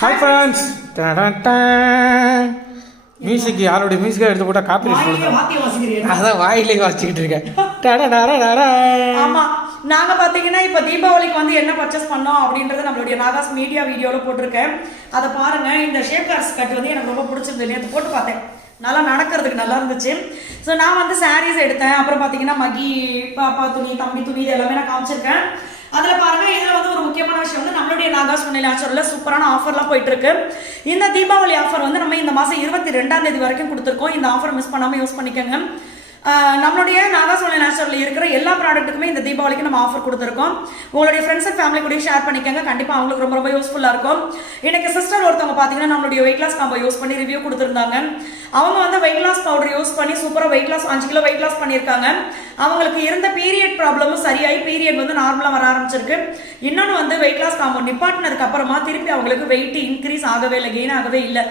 Hi friends. Music யாரோடைய மியூசிக்காக எடுத்து போட்டால் copy போடுறோம். அதான் வாயிலே வாசிச்சுக்கிட்டு இருக்கேன். ஆமாம், நாங்கள் பார்த்தீங்கன்னா இப்போ தீபாவளிக்கு வந்து என்ன பர்ச்சேஸ் பண்ணோம் அப்படின்றத நம்மளுடைய நாகாஸ் மீடியா வீடியோவில் போட்டிருக்கேன். அதை பாருங்கள். இந்த ஷேப் கார்ஸ் கட் வந்து எனக்கு ரொம்ப பிடிச்சிருந்தது. நேற்று போட்டு பார்த்தேன், நல்லா நடக்கிறதுக்கு நல்லா இருந்துச்சு. ஸோ நான் வந்து சாரீஸ் எடுத்தேன். அப்புறம் பார்த்தீங்கன்னா மகி, பாப்பா துணி, தம்பி துணி, இது எல்லாமே நான் காமிச்சிருக்கேன். அதில் பாருங்கள், இதில் வந்து ஒரு முக்கியமான விஷயம் வந்து நம்மளுடைய நாகாஸ் நேச்சுரலில் சூப்பரான ஆஃபர்லாம் போயிட்டுருக்கு. இந்த தீபாவளி ஆஃபர் வந்து நம்ம இந்த மாதம் 22ஆம் தேதி வரைக்கும் கொடுத்துருக்கோம். இந்த ஆஃபர் மிஸ் பண்ணாமல் யூஸ் பண்ணிக்கோங்க. நம்மளுடைய நாகாஸ் நேச்சுரலில் இருக்கிற எல்லா ப்ராடக்ட்டுக்குமே இந்த தீபாவளிக்கு நம்ம ஆஃபர் கொடுத்துருக்கோம். உங்களுடைய ஃப்ரெண்ட்ஸ் அண்ட் ஃபேமிலி கூட ஷேர் பண்ணிக்கோங்க. கண்டிப்பாக அவங்களுக்கு ரொம்ப ரொம்ப யூஸ்ஃபுல்லாக இருக்கும். எனக்கு சிஸ்டர் ஒருத்தவங்க பார்த்தீங்கன்னா நம்மளுடைய வெயிட் லாஸ் காம்போ யூஸ் பண்ணி ரிவ்யூ கொடுத்துருந்தாங்க. அவங்க வந்து வெயிட் லாஸ் பவுடர் யூஸ் பண்ணி சூப்பராக weight loss 5 kilo weight loss பண்ணியிருக்காங்க. அவங்களுக்கு இருந்த பீரியட் ப்ராப்ளமும் சரியாகி பீரியட் வந்து நார்மலாக வர ஆரம்பிச்சிருக்கு. இன்னொன்று வந்து வெயிட் லாஸ் காம்போ நிப்பாட்டினதுக்கு அப்புறமா திருப்பி அவங்களுக்கு வெயிட் இன்க்ரீஸ் ஆகவே இல்லை, கெயின் ஆகவே இல்லை.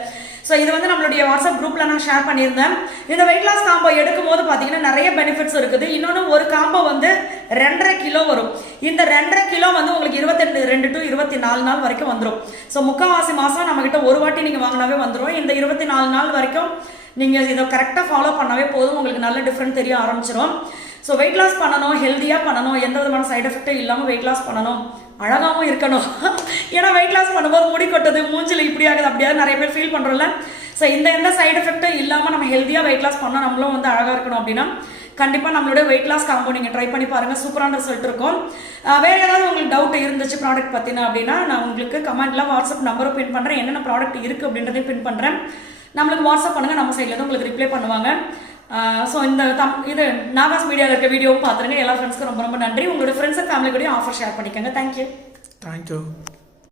ஸோ இது வந்து நம்மளுடைய வாட்ஸ்அப் குரூப்பில் நான் ஷேர் பண்ணியிருந்தேன். இந்த வெயிட் லாஸ் காம்போ எடுக்கும் போது பார்த்தீங்கன்னா நிறைய பெனிஃபிட்ஸ் இருக்குது. இன்னொன்று ஒரு காம்போ வந்து 2.5 கிலோ வரும். இந்த 2.5 கிலோ வந்து உங்களுக்கு 22 to 24 நாள் வரைக்கும் வந்துடும். ஸோ முக்கால்வாசி மாதம் நம்மக்கிட்ட ஒரு வாட்டி நீங்கள் வாங்கினாவே வந்துடும். இந்த 24 நாள் வரைக்கும் நீங்கள் இதை கரெக்டாக ஃபாலோ பண்ணாவே போதும், உங்களுக்கு நல்ல டிஃப்ரெண்ட் தெரிய ஆரம்பிச்சிடும். ஸோ வெயிட் லாஸ் பண்ணணும், ஹெல்த்தியாக பண்ணணும், எந்த விதமான சைட் எஃபெக்டும் இல்லாமல் வெயிட் லாஸ் பண்ணணும், அழகாகவும் இருக்கணும். ஏன்னா வெயிட் லாஸ் பண்ணும்போது முடி கொட்டது, மூஞ்சில் இப்படி ஆகுது அப்படியாவது நிறைய பேர் ஃபீல் பண்ணுறோம்ல. ஸோ எந்த சைட் எஃபெக்டும் இல்லாமல் நம்ம ஹெல்த்தியாக வெயிட் லாஸ் பண்ணால் நம்மளும் வந்து அழகாக இருக்கணும் அப்படின்னா கண்டிப்பாக நம்மளுடைய வெயிட் லாஸ் காம்போ நீங்கள் ட்ரை பண்ணி பாருங்கள். சூப்பரான ரிசல்ட் இருக்கும். வேறு ஏதாவது உங்களுக்கு டவுட் இருந்துச்சு ப்ராடக்ட் பற்றினா அப்படின்னா நான் உங்களுக்கு கமெண்ட்டில் வாட்ஸ்அப் நம்பரும் பின் பண்ணுறேன், என்னென்ன ப்ராடக்ட் இருக்குது அப்படின்றதையும் பின் பண்ணுறேன். நம்மளுக்கு வாட்ஸ்அப் பண்ணுங்கள், நம்ம சைட்லேருந்து உங்களுக்கு ரிப்ளை பண்ணுவாங்க. ஸோ இந்த இது நாகாஸ் மீடியாவில் இருக்க வீடியோவும் பார்த்துருங்க. எல்லா ஃப்ரெண்ட்ஸ்க்கும் ரொம்ப ரொம்ப நன்றி. உங்களோட ஃப்ரெண்ட்ஸ் அண்ட் ஃபேமிலி கூட ஆஃபர் ஷேர் பண்ணிக்கோங்க. தேங்க்யூ.